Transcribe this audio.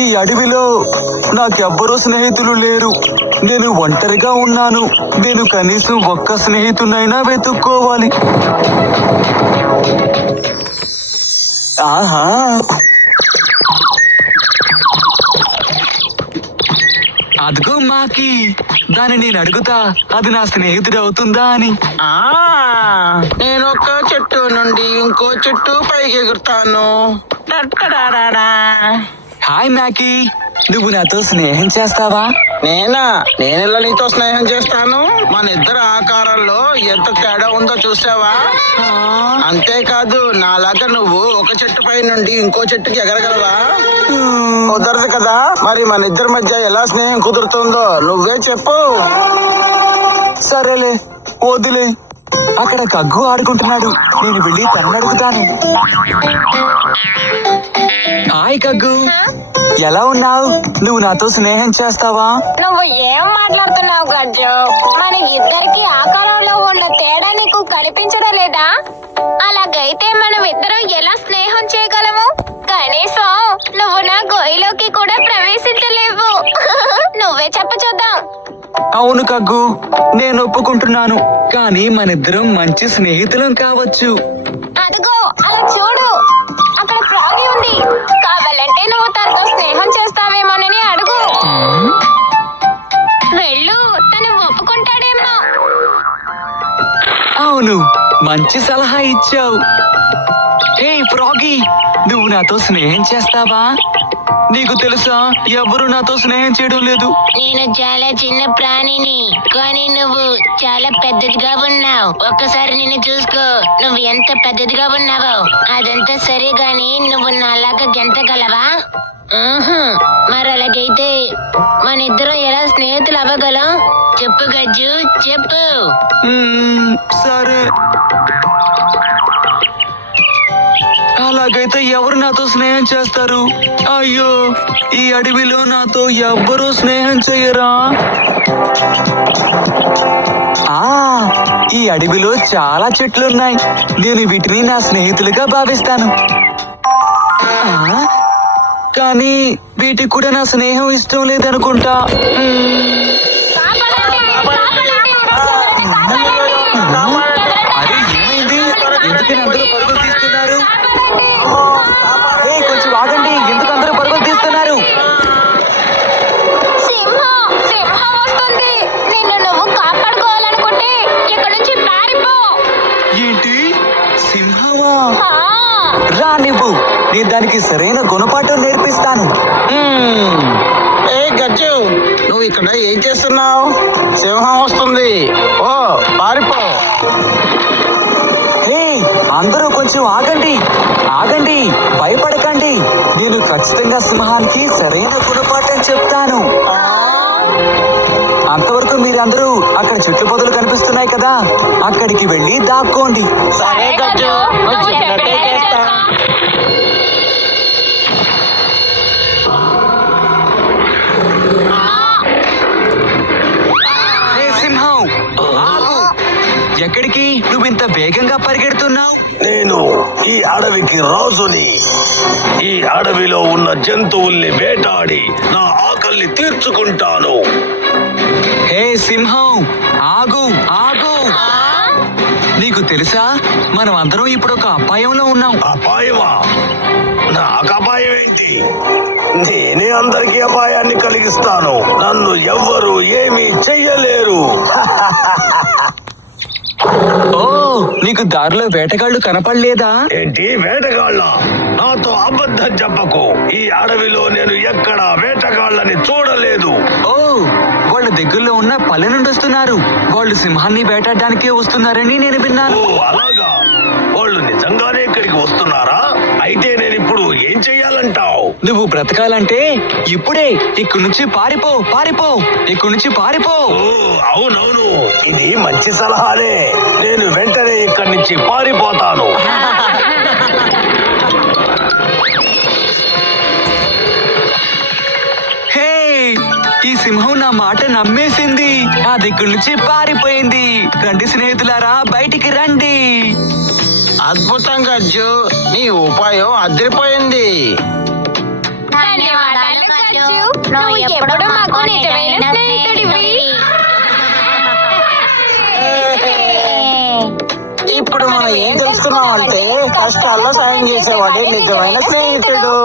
ఈ అడవిలో నాకెవ్వరూ స్నేహితులు లేరు. నేను ఒంటరిగా ఉన్నాను. నేను కనీసం ఒక్క స్నేహితునైనా వెతుక్కోవాలి. ఆహా, అదిగో మాకి. దాన్ని నేను అడుగుతా, అది నా స్నేహితుడు అవుతుందా అని. నేను ఒక చెట్టు నుండి ఇంకో చెట్టు పైకి ఎగురుతాను. హాయ్ మ్యాకీ, నువ్వు నాతో స్నేహం చేస్తావా? నేనెలా నీతో స్నేహం చేస్తాను? మన ఇద్దరు ఆకారంలో ఎంత తేడా ఉందో చూసావా? అంతేకాదు, నాలాగా నువ్వు ఒక చెట్టు పై నుండి ఇంకో చెట్టుకి ఎగరగలవా? కుదరదు కదా. మరి మన ఇద్దరి మధ్య ఎలా స్నేహం కుదురుతుందో నువ్వే చెప్పు. సరేలే, వదిలే. అక్కడ కగ్గు ఆడుకుంటున్నాడు. నేను వెళ్ళి తనని అడుగుతాను. హాయ్ కగ్గు, ఎలా ఉన్నావు? నువ్వు నాతో స్నేహం చేస్తావా? నువ్వు ఏం మాట్లాడుతున్నావు గజ్జు? మన ఇద్దరికి ఆకారంలో ఉన్న తేడా నీకు కనిపించడం లేదా? అలాగైతే మనం ఇద్దరం ఎలా స్నేహం చేయగలము? కనీసం నువ్వు నా గొయ్యిలోకి కూడా ప్రవేశించలేవు. నువ్వే చెప్పు చూద్దాం. అవును కగ్గు, నేను ఒప్పుకుంటున్నాను. కానీ మనిద్దరం మంచి స్నేహితులం కావచ్చు. అదిగో అలా చూడు, అక్కడ ఫ్రాగి ఉంది. కావాలంటే నువ్వు తనతో స్నేహం చేస్తావేమోనని అడుగు. వెళ్ళు, తను ఒప్పుకుంటాడేమో. అవును, మంచి సలహా ఇచ్చావు. హే ఫ్రాగీ, నువ్వు నాతో స్నేహం చేస్తావా? నీకు తెలుసా, ఎవరు నాతో స్నేహం చేయడం లేదు. నేను చాలా చిన్న ప్రాణిని, కానీ నువ్వు చాలా పెద్దదిగా ఉన్నావు. ఒక్కసారి నిన్ను చూసుకో, నువ్వు ఎంత పెద్దదిగా ఉన్నావో. అదంతా సరే గాని నువ్వు నాలాగా గెంతగలవా? మరి అలాగైతే మన ఇద్దరం ఎలా స్నేహితులు అవ్వగలం? చెప్పు గజ్జు, చెప్పు. సరే, అలాగైతే ఎవరు నాతో స్నేహం చేస్తారు? అయ్యో, ఈ అడవిలో నాతో ఎవ్వరూ స్నేహం చెయ్యరా? ఈ అడవిలో చాలా చెట్లున్నాయి. నేను వీటిని నా స్నేహితులుగా భావిస్తాను. కానీ వీటికి కూడా నా స్నేహం ఇష్టం లేదనుకుంటా. అరే ఏమైంది? ఎందుకని అందరూ పరుగులు తీస్తున్నారు? కొంచెం ఆగండి, ఎందుకు అందరూ పరుగులు తీస్తున్నారు? సింహం వస్తుంది. నిన్ను నువ్వు కాపాడుకోవాలనుకుంటే ఇక్కడ నుంచి పారిపో. ఏంటి, సింహమా? రా నువ్వు, నేను దానికి సరైన గుణపాఠం నేర్పిస్తాను. ఏ గజ్జు, నువ్వు ఇక్కడ ఏం చేస్తున్నావు? సింహం వస్తుంది. ఓ, పారిపో. అందరూ కొంచెం ఆగండి, భయపడకండి. నేను ఖచ్చితంగా సింహానికి సరైన గుణపాఠం చెప్తాను. అంతవరకు మీరందరూ అక్కడ చెట్టు పొదలు కనిపిస్తున్నాయి కదా, అక్కడికి వెళ్ళి దాక్కోండి. సరే గజ్జు, నువ్వు చెప్పినట్టే చేస్తా. సింహం, ఆగు. ఎక్కడికి? నువ్వు ఇంత వేగంగా పరిగెడుతున్నావు? నేను ఈ అడవికి రాజుని. ఈ అడవిలో ఉన్న జంతువుల్ని వేటాడి నా ఆకలిని తీర్చుకుంటాను. హే సింహం, ఆగు. నీకు తెలుసా, మనం అందరం ఇప్పుడు ఒక అపాయంలో ఉన్నాం. అపాయమా? నాకు అపాయం ఏంటి? నేనే అందరికీ అపాయాన్ని కలిగిస్తాను. నన్ను ఎవ్వరూ ఏమీ చెయ్యలేరు. ఓ, నీకు దారిలో వేటగాళ్ళు కనపడలేదా? ఏంటి వేటగాళ్ళ? నాతో అబద్ధం చెప్పకు. ఈ అడవిలో నేను ఎక్కడా వేటగాళ్ళని చూడలేదు. ఓ, వాళ్ళ దగ్గరలో ఉన్న పల్లె నుండి వస్తున్నారు. వాళ్ళు సింహాన్ని వేటాడడానికే వస్తున్నారని నేను విన్నాను. ఓ అలాగా? వాళ్ళు నిజంగానే ఇక్కడికి వస్తున్నారా? అయితే నేను ఇప్పుడు ఏం చెయ్యాలంటావు? నువ్వు బ్రతకాలంటే ఇప్పుడే ఇక్కడి నుంచి పారిపో. ఇక్కడి నుంచి పారిపో. ఓ అవునవును, ఇది మంచి సలహానే. నేను వెంటనే ఇక్కడి నుంచి పారిపోతాను. హే, ఈ సింహం నా మాట నమ్మేసింది. ఆ దగ్గర నుంచి పారిపోయింది. రండి స్నేహితులారా, బయటికి రండి. అద్భుతం గజ్జు, నీ ఉపాయం అదిరిపోయింది. ధన్యవాదాలు గజ్జు. నువ్వు ఎప్పుడు మాకు నిజమైన స్నేహితుడివి. ఇప్పుడు మనం ఏం తెలుసుకున్నామంటే కష్టాల్లో సాయం చేసేవాడే నిజమైన స్నేహితుడు.